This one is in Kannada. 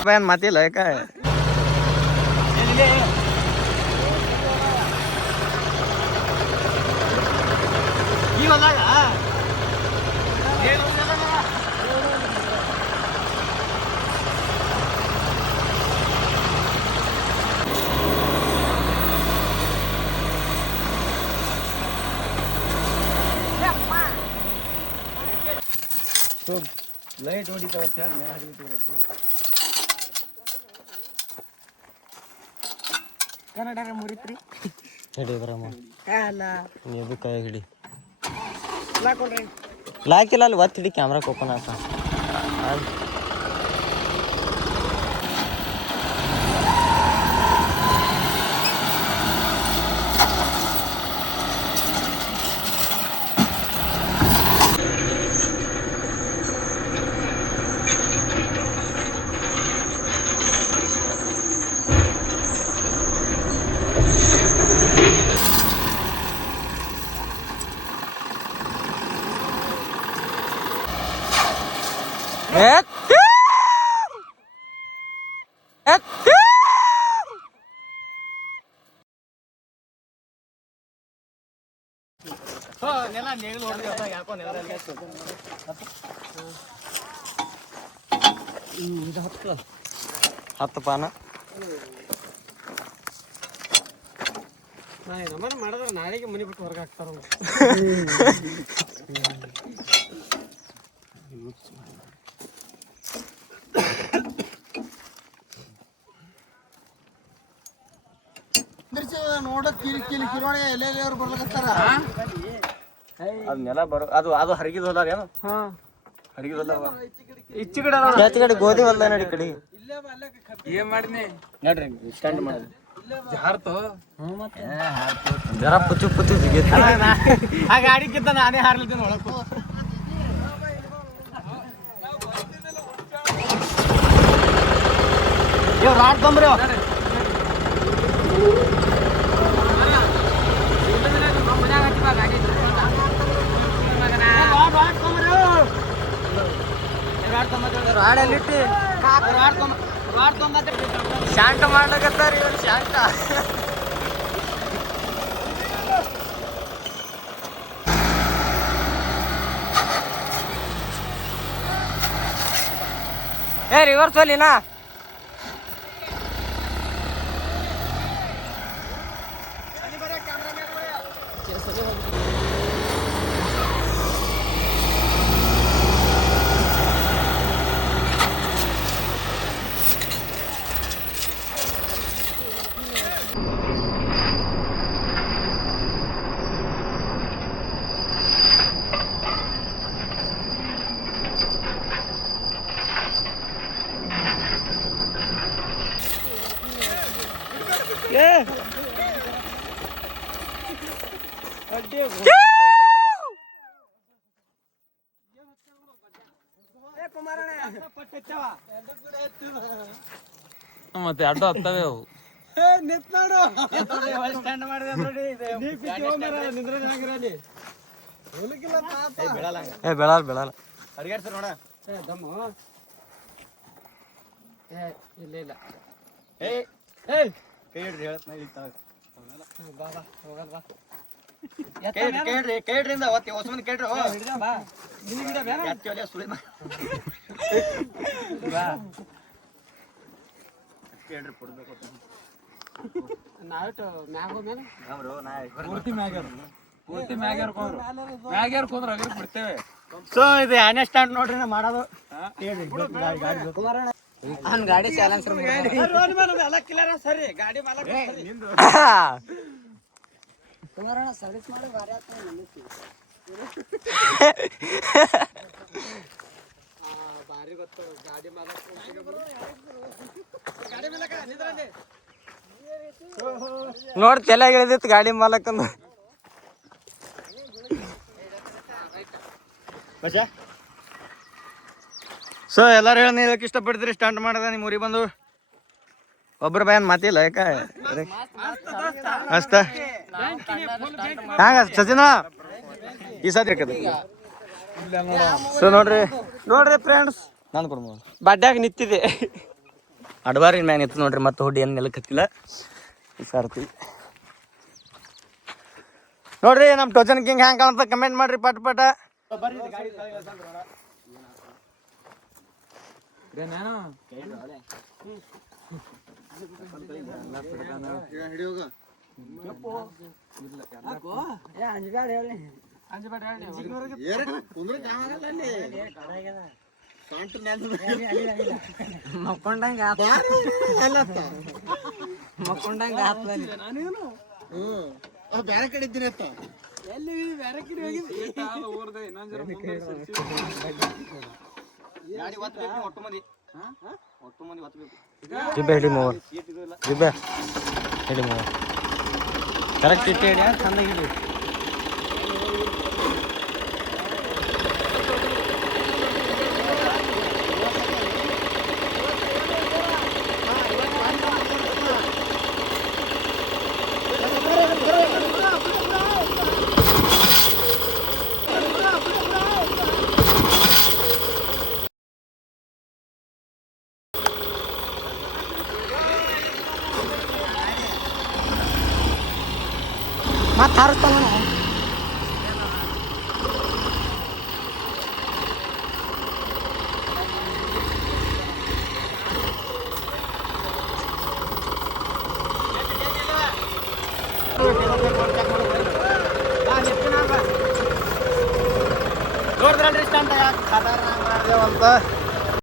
बयान माती लय काय ಲೈಟ್ ಹೊಡಿತಾವ ಕನ್ನಡ ಮುರಿತ್ರಿ ಹಿಡಿ ಬರಮ್ಮ ಕಾಲ ನೀವು ಕೈ ಹಿಡಿ ಲಾಕಿಲ್ಲ ಅಲ್ಲಿ ಒತ್ತು ಹಿಡಿ ಕ್ಯಾಮ್ರಾ ಓಪನ್ ಆತ ಹತ್ತು ಪಾನ ನಮ್ಮನ್ನ ಮಾಡಿದ್ರೆ ನಾಳೆಗೆ ಮನೆ ಬಿಟ್ಟು ಹೊರಗೆ ಹಾಕ್ತಾರ ನೋಡೋದ್ ಕಿರೋಣಿ ಎಲ್ಲೆಲ್ಲವ್ರು ಬರ್ಲಕತ್ತಾರ ಅದು ನೆಲ ಬರೋ ಅದು ಹರಗಿದ ಹೊಲ ಏನು ಹರಗಿದ ಹೊಲ ಈಚೆ ಕಡೆ ಗೋಧಿ ಹೊಲ ನಡಿ ಕಡೆ ಏನ್ ಮಾಡಿನಿ ನೋಡ್ರಿ ಸ್ಟ್ಯಾಂಡ್ ಮಾಡೋದು ಹಾರ್ತು ಜರ ಪುಚ್ಚು ಪುಚ್ಚು ಜಿಗೈತಿ ಆ ಗಾಡಿಗಿಂತ ನಾನೇ ಹಾರ್ಲಿದ್ದೀನಿ ಒಳಕ್ಕೂ ಇವ್ ರಾಡ್ ತೊಂಬ್ರಿ ಶಾಂತ ಮಾಡ್ಲಕತ್ತಾರ ಇವ್ರು ಶಾಂತ ಏ ರಿವರ್ಸ್ ಹೋಲಿನಾ ಮತ್ತೆ ಅಡ್ಡ ಹತ್ತವೆ ಅವು ಬೆಳಲ್ಲ ಬೆಳಲ್ಲ ಅಡಿಗಾಡ್ಸರ್ ನೋಡ ಇಲ್ಲ ಇಲ್ಲ ಕೈ ಹಿಡ್ರಿ ಹೇಳತ್ನ ಕೇಳ್ರಿಂದ ಹೊಸಮಂದಿ ಕೇಳ್ರಿ ಕೇಳ್ರಿ ಕೊಡ್ಬೇಕು ನಾವಿಟ್ಟು ಪೂರ್ತಿ ಮ್ಯಾಗ್ಯಾರ ಹೋದ್ರ ಅಗ್ರಿ ಬಿಡ್ತೇವೆ ಸೊ ಇದು ಆನೆ ಸ್ಟಾರ್ಟ್ ನೋಡ್ರಿ ನಾ ಮಾಡೋದು ಗಾಡಿ ಚಾಲನ್ ಸರಿ ಗಾಡಿ ಸರ್ವಿಸ್ ಮಾಡಿ ಭಾರಿ ಗೊತ್ತು ಗಾಡಿ ನೋಡ್ ಚೆನ್ನಾಗಿ ಇಳಿದಿತ್ತು ಗಾಡಿ ಮಾಲಕಂದು ಸೊ ಎಲ್ಲಾರು ಹೇಳಕ್ ಇಷ್ಟಪಡ್ತೀರಿ ಸ್ಟಾರ್ಟ್ ಮಾಡದ ನಿಮ್ ಊರಿಗೆ ಬಂದು ಒಬ್ರು ಬಯನ್ ಮಾತಿಲ್ಲ ಯಾಕ ಅಷ್ಟ ಹಂಗ ಸಚಿನ ಈ ಸತಿ ಸೊ ನೋಡ್ರಿ ಫ್ರೆಂಡ್ಸ್ ನಾನು ಕೊಡ್ಬೋದು ಬಡ್ಡ್ಯಾಗ ನಿಂತಿದೆ ಅಡ್ವಾರಿನ ಮ್ಯಾಗ ನಿಂತು ನೋಡ್ರಿ, ಮತ್ತೆ ಹೊಡಿ ಏನು ನೆಲಕತ್ತಿಲ್ಲ ಸಾರ್ತಿ ನೋಡ್ರಿ. ನಮ್ಮ ಟೋಚನ್ ಕಿಂಗ್ ಹ್ಯಾಂಗ ಅಂತ ಕಮೆಂಟ್ ಮಾಡ್ರಿ ಪಟ್ ಪಟ. ಮಕ್ಕೊಂಡಂಗ ಬೇರೆ ಕಡೆ ಇದ್ದೀನಿ ಅತ್ತ ಎಲ್ಲಿ ಬೇರೆ ಕಡೆ ಜಿಬ್ಬೆ ಹಿಡಿ ಮೋರ್, ಜಿಬ್ಬೆ ಹಿಡಿ ಮೋರ್, ಕರೆಕ್ಟ್ ಇಟ್ಟು ಹಿಡಿ, ಚಂದಾಗಿ ಹಿಡಿ. ಮತ್ತೆ ಹಾರಿಸ್ತಾನ ನೋಡಿದ್ರಲ್ರಿ ಇಷ್ಟ ಅಂತ ಸಾಧಾರಣ ಮಾಡಿದೆವು ಅಂತ.